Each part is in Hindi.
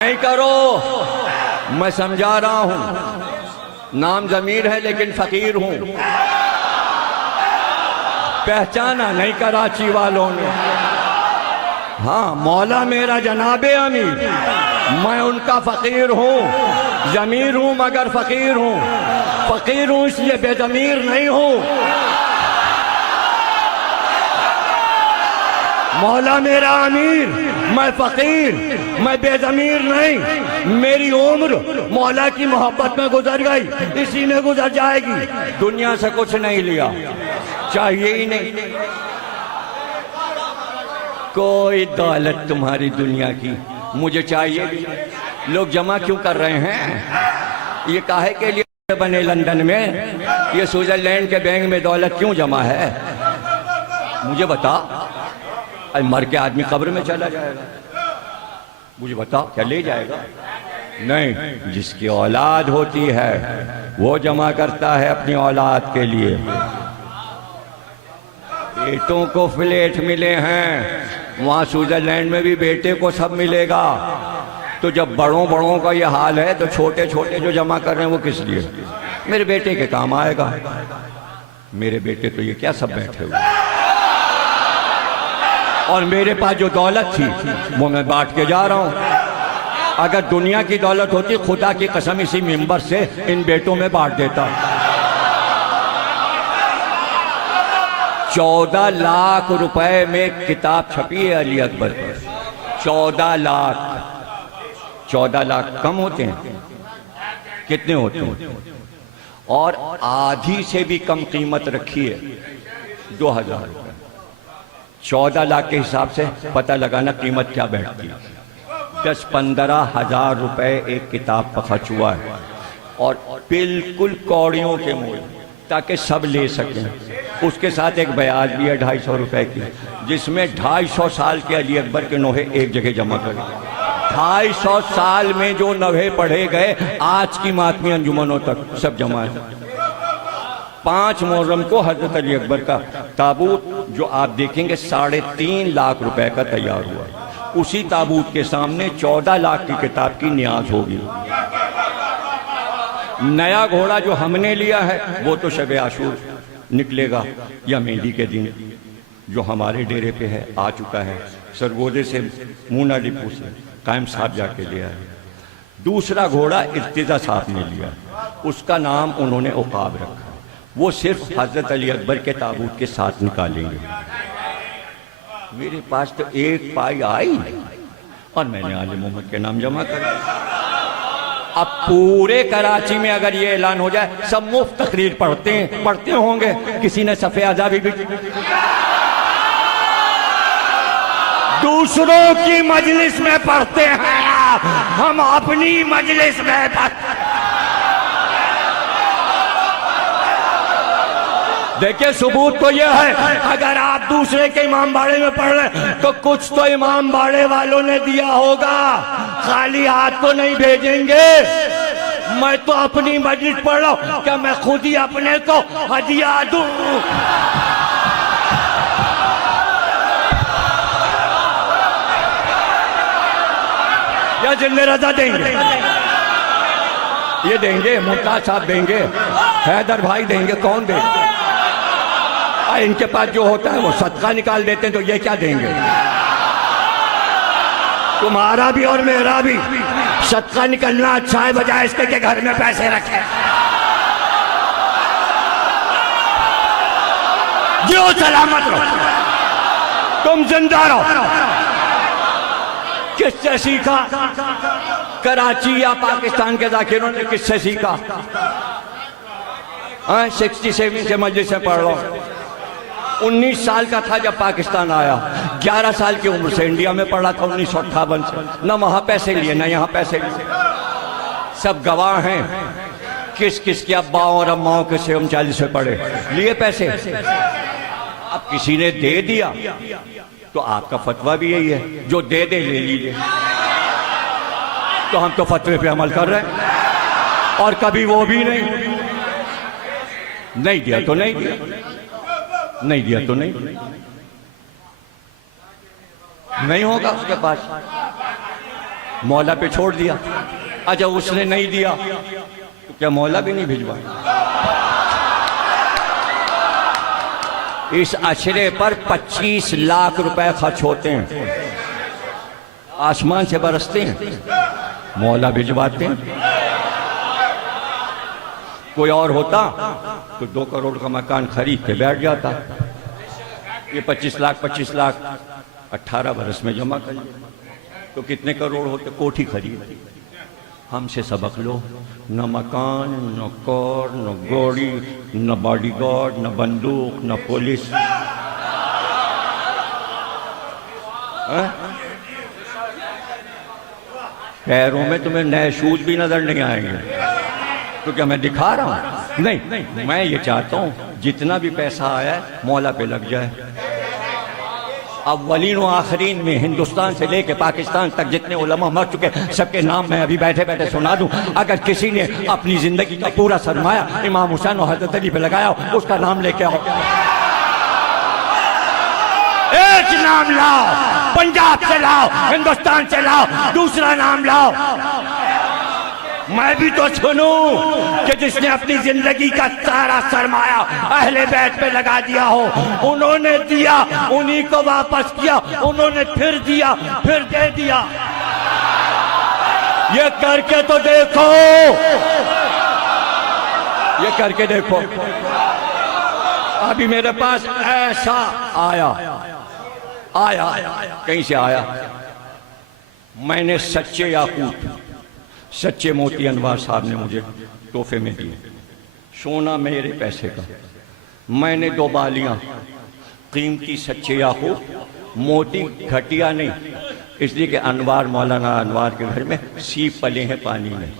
नहीं करो, मैं समझा रहा हूं। नाम जमीर है लेकिन फकीर हूं। पहचाना नहीं कराची वालों ने। हाँ, मौला मेरा जनाबे अमीर, मैं उनका फकीर हूं। जमीर हूं मगर फकीर हूं। फकीर हूं इसलिए बेजमीर नहीं हूं। मौला मेरा अमीर, मैं फकीर, मैं बेजमीर नहीं। मेरी उम्र मौला की मोहब्बत में गुजर गई, इसी में गुजर जाएगी। दुनिया से कुछ नहीं लिया, चाहिए ही नहीं। कोई दौलत तुम्हारी दुनिया की मुझे चाहिए भी। लोग जमा क्यों कर रहे हैं? ये काहे के लिए बने लंदन में? ये स्विट्जरलैंड के बैंक में दौलत क्यों जमा है? मुझे बता। मर के आदमी कब्र में चला जाएगा, मुझे बता क्या ले जाएगा? नहीं, जिसकी औलाद होती है वो जमा करता है अपनी औलाद के लिए। बेटों को फ्लैट मिले हैं, वहां स्विट्जरलैंड में भी बेटे को सब मिलेगा। तो जब बड़ों बड़ों का ये हाल है तो छोटे छोटे जो जमा कर रहे हैं वो किस लिए? मेरे बेटे के काम आएगा। मेरे बेटे तो ये क्या सब बैठे हुए, और मेरे पास जो दौलत थी वो मैं बांट के जा रहा हूं। अगर दुनिया की दौलत होती, खुदा की कसम इसी मिंबर से इन बेटों में बांट देता। 14 लाख रुपए में किताब छपी है अली अकबर पर। 14 लाख। 14 लाख कम होते हैं? कितने होते हैं? और आधी से भी कम कीमत रखी है 2000 रुपए। 14 लाख के हिसाब से पता लगाना कीमत क्या बैठती है। 10-15 हजार रुपए एक किताब का खर्च हुआ है, और बिल्कुल कौड़ियों के मूल्य, ताकि सब ले सकें। उसके साथ एक ब्याज भी है 250 रुपए की, जिसमें 250 साल के अली अकबर के नोहे एक जगह जमा करें। 250 साल में जो नोहे पढ़े गए आज की मातमी अंजुमनों तक सब जमा है। 5 मुहर्रम को हजरत अली अकबर का ताबूत जो आप देखेंगे 3.5 लाख रुपए का तैयार हुआ। उसी ताबूत के सामने 14 लाख की किताब की न्याज होगी। नया घोड़ा जो हमने लिया है वो तो शब आशूर निकलेगा या मेहंदी के दिन, जो हमारे डेरे पे है, आ चुका है। सरगोदे से मूना डिपू से कायम साहब जाके लिया है। दूसरा घोड़ा इर्तिजा साहब ने लिया, उसका नाम उन्होंने उकाब रखा। वो सिर्फ हजरत अली अकबर के ताबूत के साथ निकालेंगे। मेरे पास तो एक पाई आई और मैंने आले मोहम्मद के नाम जमा कर दिया। अब पूरे कराची में अगर ये ऐलान हो जाए सब मुफ्त तकरीर पढ़ते होंगे। किसी ने सफ़े आज़ादी भी दूसरों की मजलिस में पढ़ते हैं, हम अपनी मजलिस में पढ़ते। देखिए, सबूत तो यह है, अगर आप दूसरे के इमाम बाड़े में पढ़ रहे तो कुछ तो इमाम बाड़े वालों ने दिया होगा, खाली हाथ तो नहीं भेजेंगे। मैं तो अपनी मस्जिद पढ़ रहा हूं, क्या मैं खुद ही अपने को हदिया दूं? या जिन्ने रजा देंगे? ये देंगे, मुमताज साहब देंगे, हैदर भाई देंगे, कौन देंगे? इनके पास जो होता है वो सदका निकाल देते हैं, तो ये क्या देंगे? तुम्हारा भी और मेरा भी सदका निकलना अच्छा है, बजाय इसके के घर में पैसे रखे। जो सलामत रहो, तुम जिंदा रहो। किससे सीखा? कराची या पाकिस्तान के जाकिरों ने किससे सीखा? 67 से मस्जिद से पढ़ लो। 19 साल का था जब पाकिस्तान आया, 11 साल की उम्र से इंडिया में पढ़ा था 1958 से। न वहाँ पैसे लिए न यहाँ पैसे लिए। सब गवाह हैं किस किस के अब्बाओं और अम्माओं के से 39 में पढ़े, लिए पैसे। अब किसी ने दे दिया तो आपका फतवा भी यही है, जो दे दे ले लीजिए। तो हम तो फतवे पे अमल कर रहे हैं, और कभी वो भी नहीं दिया तो नहीं दिया, नहीं दिया तो नहीं होगा उसके पास। मौला पे छोड़ दिया। अच्छा उसने नहीं दिया तो क्या मौला भी नहीं भिजवाएगा? इस अशरे पर 25 लाख रुपए खर्च होते हैं, आसमान से बरसते हैं, मौला भिजवाते हैं। कोई और होता तो 2 करोड़ का मकान खरीद के बैठ जाता। ये 25 लाख 18 बरस में जमा कर लिया तो कितने करोड़ होते? कोठी खरीद। हमसे सबक लो, न मकान, न कार, न गाड़ी, न बॉडीगार्ड, न बंदूक, न पुलिस। पैरों में तुम्हें नए शूज भी नजर नहीं आएंगे। तो क्या मैं दिखा रहा हूं? नहीं, मैं ये चाहता हूं जितना भी पैसा आया है मौला पे लग जाए। अव्वलीन व आखिरीन में हिंदुस्तान से लेके पाकिस्तान तक जितने उलमा मर चुके सबके नाम मैं अभी बैठे बैठे सुना दूं। अगर किसी ने अपनी जिंदगी का पूरा सरमाया इमाम हुसैन और हजरत अली पे लगाया उसका नाम लेके आओ। एक नाम लाओ, पंजाब से लाओ, हिंदुस्तान से लाओ, दूसरा नाम लाओ। मैं भी तो सुनूं कि जिसने अपनी जिंदगी का सारा सरमाया अहले बैत पे लगा दिया हो, उन्होंने दिया, उन्हीं को वापस किया, उन्होंने फिर दिया, फिर दे दिया। ये करके तो देखो, ये करके देखो। अभी मेरे पास ऐसा आया कहीं से आया, मैंने सच्चे याकूत, सच्चे मोती अनवार साहब ने मुझे तोहफे में दिए। सोना मेरे पैसे का। मैंने 2 बालियां कीमती सच्चे याकूत, मोती घटिया नहीं, इसलिए कि अनवार, मौलाना अनवार के घर में सीप पले हैं पानी में,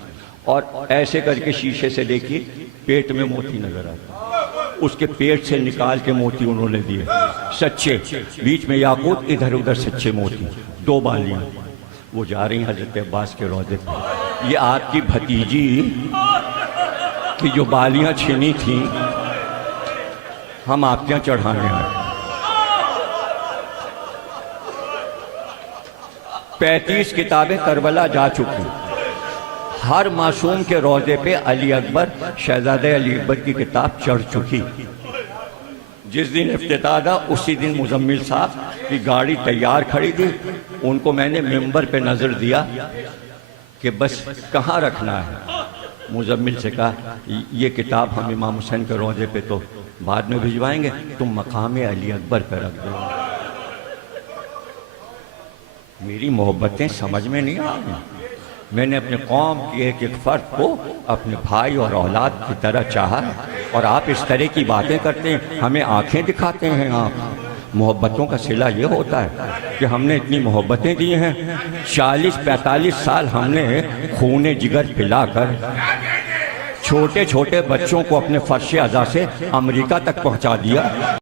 और ऐसे करके शीशे से देखिए पेट में मोती नजर आता, उसके पेट से निकाल के मोती उन्होंने दिए सच्चे, बीच में याकूत, इधर उधर सच्चे मोती। 2 बालियां वो जा रही हैं हजरत अब्बास के रौज़े पे। ये आपकी भतीजी की जो बालियां छीनी थी हम आपके यहाँ चढ़ाने आए। 35 किताबें करबला जा चुकी। हर मासूम के रोजे पे अली अकबर, शहजादे अली अकबर की किताब चढ़ चुकी। जिस दिन इफ्तिताह था उसी दिन मुजम्मिल साहब की गाड़ी तैयार खड़ी थी, उनको मैंने मिंबर पे नजर दिया कि बस कहाँ रखना है। मुजम्मिल से कहा ये किताब हम इमाम हुसैन के रोजे पे तो बाद में भिजवाएंगे, तुम मकाम अली अकबर पर रख दो। मेरी मोहब्बतें समझ में नहीं आ रही। मैंने अपने कौम के एक फर्द को अपने भाई और औलाद की तरह चाहा, और आप इस तरह की बातें करते हैं, हमें आंखें दिखाते हैं। आप मोहब्बतों का सिला ये होता है कि हमने इतनी मोहब्बतें दी हैं, 40-45 साल हमने खूने जिगर पिलाकर छोटे छोटे बच्चों को अपने फर्श अज़ा से अमेरिका तक पहुंचा दिया।